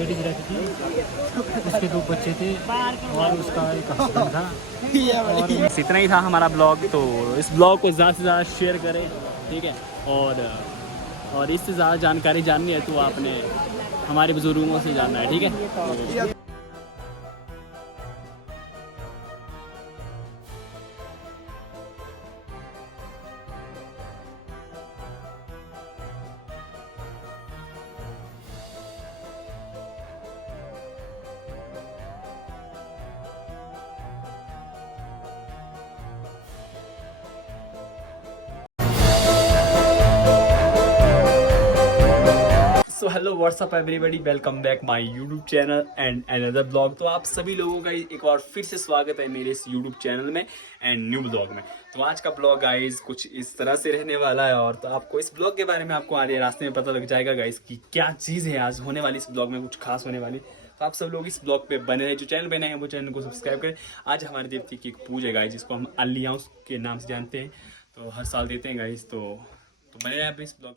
Ladies रहती थी, उसके 2 बच्चे थे और उसका एक हस्बैंड था। और बस इतना ही था हमारा ब्लॉग। तो इस ब्लॉग को ज़्यादा से ज़्यादा शेयर करें, ठीक है। और इससे ज़्यादा जानकारी जाननी है तो आपने हमारे बुजुर्गों से जानना है, ठीक है। So hello what's up everybody, welcome back my YouTube channel and another blog. तो आप सभी लोगों का एक बार फिर से स्वागत है मेरे इस यूट्यूब चैनल में एंड न्यू ब्लॉग में। तो आज का ब्लॉग गाइस कुछ इस तरह से रहने वाला है, और तो आपको इस ब्लॉग के बारे में आपको आगे रास्ते में पता लग जाएगा गाइस कि क्या चीज़ है आज होने वाली इस ब्लॉग में, कुछ खास होने वाली। तो आप सब लोग इस ब्लॉग पे बने रहे, जो चैनल पे नए हैं वो चैनल को सब्सक्राइब करें। आज हमारे देवती की एक पूजा है गाइस, जिसको हम अलियास के नाम से जानते हैं, तो हर साल देते हैं गाइस। तो बने रहे आप इस blog.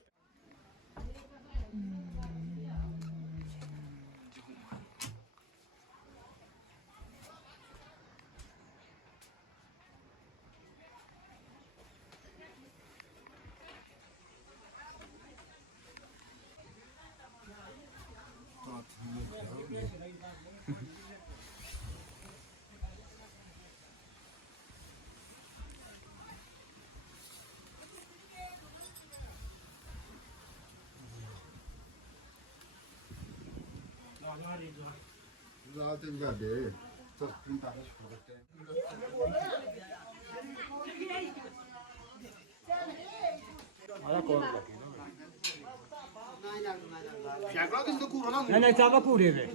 Zaten geldi. Tırtın taşı fırlattı. नहीं चाबा पूरे में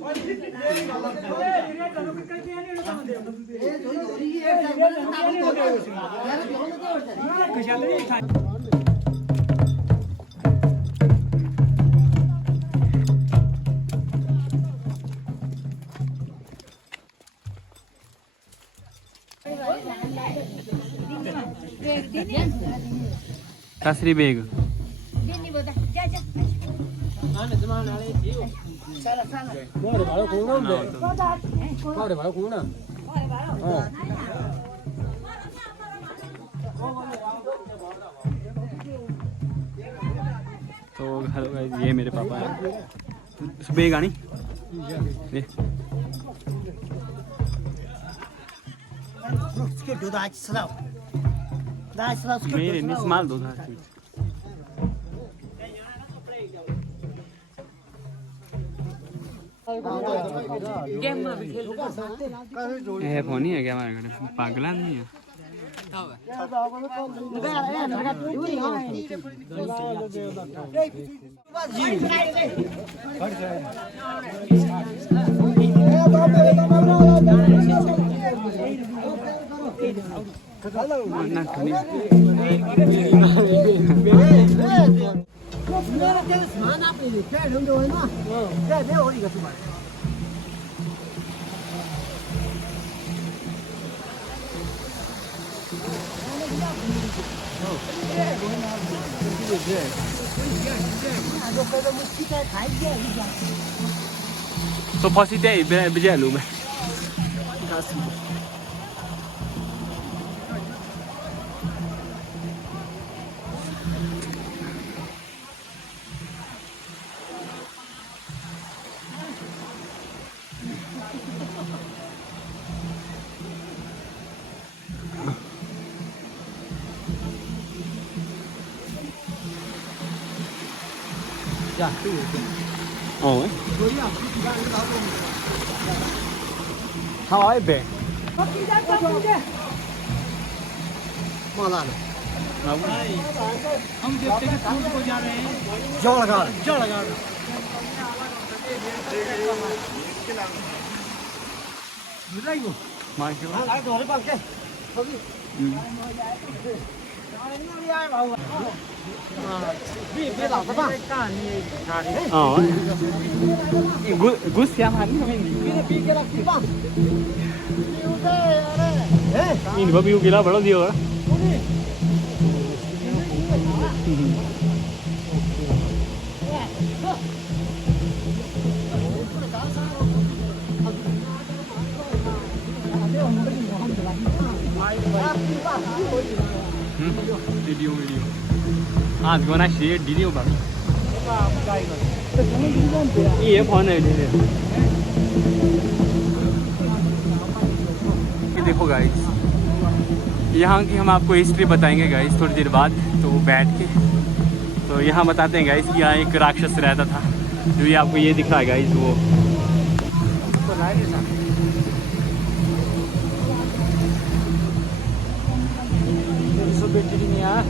कसरी बेग तो हेलो गाइस, ये मेरे पापा हैं। बेग आनी मेरे निस्माल दो था। ये फोन ही है क्या हमारे घर? पागला नहीं है। So positif berjalan lu. Oh. How are you? Malan. हम देखते हैं कौन को जा रहे हैं। Jalagar. Gus siapa hari ini? Ini babi gila belum dia? Video हाँ गोना शेयर वीडियो बा ये फोन है देखो गाइस यहाँ की हम आपको हिस्ट्री बताएंगे गाइस थोड़ी देर बाद तो बैठ के तो यहाँ बताते हैं गाइस कि यहाँ एक राक्षस रहता था जो ये आपको ये दिख रहा है गाइस वो बैटरी में यार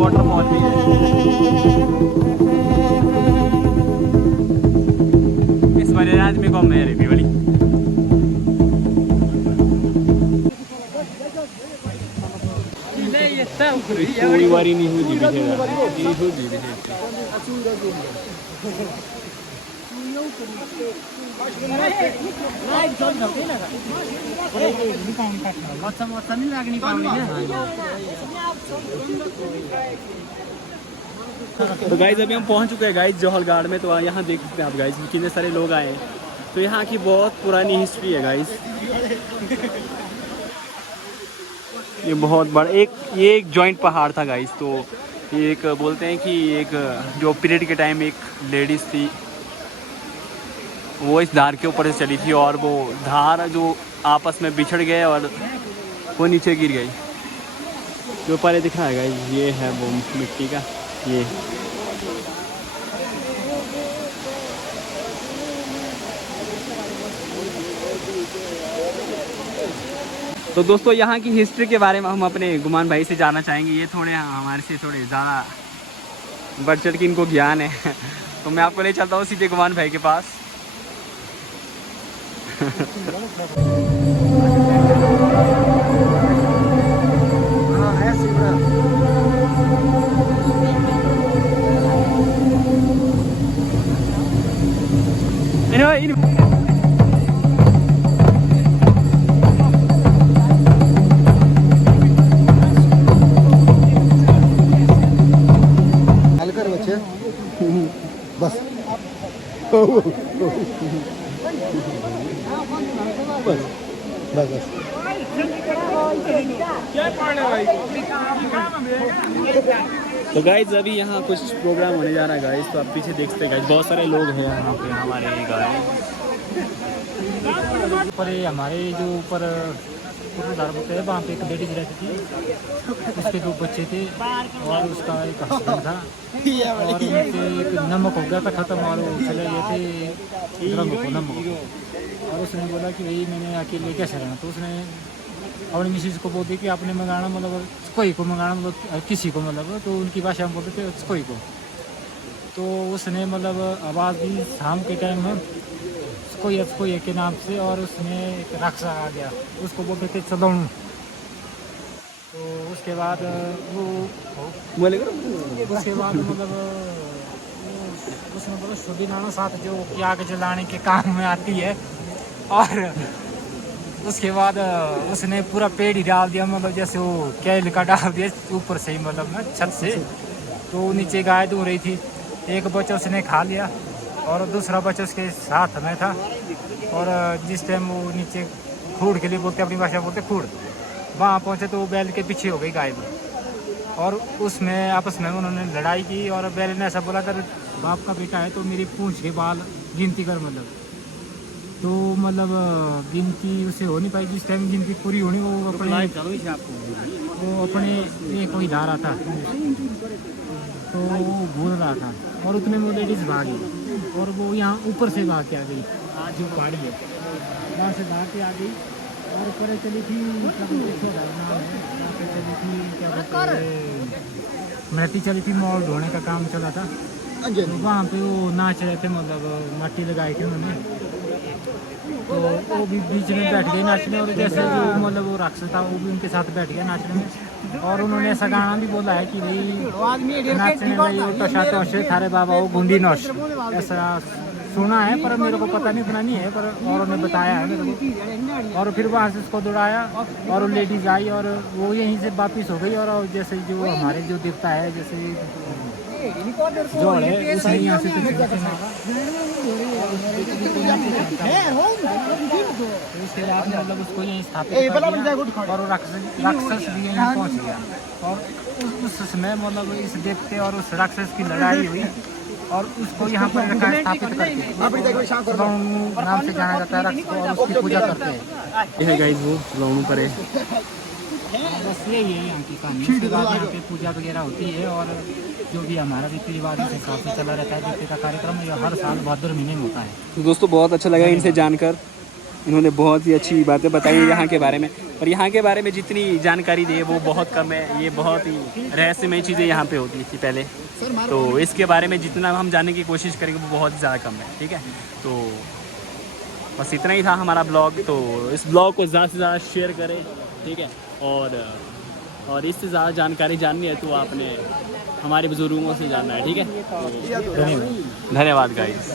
वाटरफॉल भी है इस बार रात में कम है रे वाली कोई वारी नहीं हुई तो गाइज अभी हम पहुंच चुके हैं गाइज जौहर गार्ड में। तो यहाँ देख सकते हैं आप गाइज कितने सारे लोग आए हैं। तो यहाँ की बहुत पुरानी हिस्ट्री है गाइज। ये बहुत बड़ा ये एक जॉइंट पहाड़ था गाइज। तो ये एक बोलते हैं कि एक जो पीरियड के टाइम एक लेडीज़ थी वो इस धार के ऊपर से चली थी और वो धार जो आपस में बिछड़ गए और वो नीचे गिर गई। जो ऊपर दिख रहा है गाइज ये है वो मिट्टी का ये। तो दोस्तों यहाँ की हिस्ट्री के बारे में हम अपने गुमान भाई से जानना चाहेंगे। ये थोड़े हमारे से थोड़े ज़्यादा बढ़ चढ़ के इनको ज्ञान है। तो मैं आपको ले चलता हूँ सीधे गुमान भाई के पास। बस बस तो गाइज अभी यहाँ कुछ प्रोग्राम होने जा रहा है गाइज। तो आप पीछे देख सकते हैं गाइज बहुत सारे लोग हैं यहाँ पे हमारे गाइज। हमारे जो ऊपर धार होते हैं वहाँ पे एक लेडीज रहती थी, उसके 2 बच्चे थे और उसका एक हस्बैंड था और उनके एक नमक हो गया था ख़त्म और वो चले गए थे नमक और उसने बोला कि भाई मैंने अकेले कैसे रहना। तो उसने अपनी मिसेज को बोलती कि आपने मंगाना मतलब कोई को मंगाना मतलब किसी को मतलब तो उनकी भाषा में बोलते थे कोई को। तो उसने मतलब आवाज़ दी शाम के टाइम में कोई के नाम से और उसमें एक राक्षस आ गया उसको बोलते थे चदौन। तो उसके बाद वो उसके बाद मतलब उसने बोला सुदिनाना साथ जो कि आग जलाने के काम में आती है। और उसके बाद उसने पूरा पेड़ ही डाल दिया मतलब जैसे वो कैल का डाल दिया ऊपर से ही मतलब ना छत से। तो नीचे गाय दूह रही थी, एक बच्चा उसने खा लिया और दूसरा बच्चा उसके साथ में था। और जिस टाइम वो नीचे खूड़ के लिए बोलते अपनी भाषा बोलते खूड़, वहाँ पहुँचे तो वो बैल के पीछे हो गई गाय और उसमें आपस में उन्होंने लड़ाई की। और बैल ने ऐसा बोला अगर बाप का बेटा है तो मेरी पूंछ के बाल गिनती कर मतलब। तो मतलब गिनती उसे हो नहीं पाई। जिस टाइम गिनती पूरी होनी वो अपने एक कोई धारा था तो वो घूर रहा था और उतने में वो लेडीज़ भागी और वो यहाँ ऊपर से भाग के आ गई, आज जो पहाड़ी है वहाँ से भाग के आ गई और ऊपर चली थी वहाँ पे चली थी क्या बोलते हैं, मृति चली थी, मॉल ढोने का काम चला था, तो वहाँ पे वो नाच रहे थे, मतलब मट्टी लगाई थी उन्होंने, तो वो भी बीच में बैठ गए नाचने और जैसे जो मतलब वो राक्षस था वो भी उनके साथ बैठ गया नाचने में। और उन्होंने ऐसा गाना भी बोला है कि भाई नाचने में ये टशा टोशे थारे बाबा वो गुंडी नौश, ऐसा सुना है पर मेरे को पता नहीं, सुना नहीं है पर औरों ने बताया है मेरे को। और फिर वहाँ से उसको दौड़ाया और लेडीज आई और वो यहीं से वापिस हो गई और जैसे जो हमारे जो देवता है जैसे जो है उसने यहाँ से उसके बाद मतलब उसको यहीं स्थापित कर दिया और राक्षस भी यहीं पहुँच गया और उस समय मतलब इस देवते और उस राक्षस की लड़ाई हुई और उसको यहाँ पर रखा स्थापित करके नाम से जाना जाता है राक्षस को और उसकी पूजा करते हैं। ये गाइस वो लौनू पर है, बस यही है यहाँ की कहानी। उसके बाद यहाँ पे पूजा वगैरह होती है और जो भी हमारा रीति रिवाज उस हिसाब से चला रहता है। देवते का कार्यक्रम ये हर साल भाद्र महीने में होता है। तो दोस्तों बहुत अच्छा लगा इनसे जानकर, इन्होंने बहुत ही अच्छी बातें बताई यहाँ के बारे में, और यहाँ के बारे में जितनी जानकारी दी है वो बहुत कम है, ये बहुत ही रहस्यमय चीज़ें यहाँ पे होती थी पहले, तो इसके बारे में जितना हम जानने की कोशिश करेंगे वो बहुत ज़्यादा कम है। ठीक है, तो बस इतना ही था हमारा ब्लॉग, तो इस ब्लॉग को ज़्यादा से ज़्यादा शेयर करें, ठीक है, और इससे ज़्यादा जानकारी जाननी है तो आपने हमारे बुजुर्गों से जानना है। ठीक है, धन्यवाद गाइस।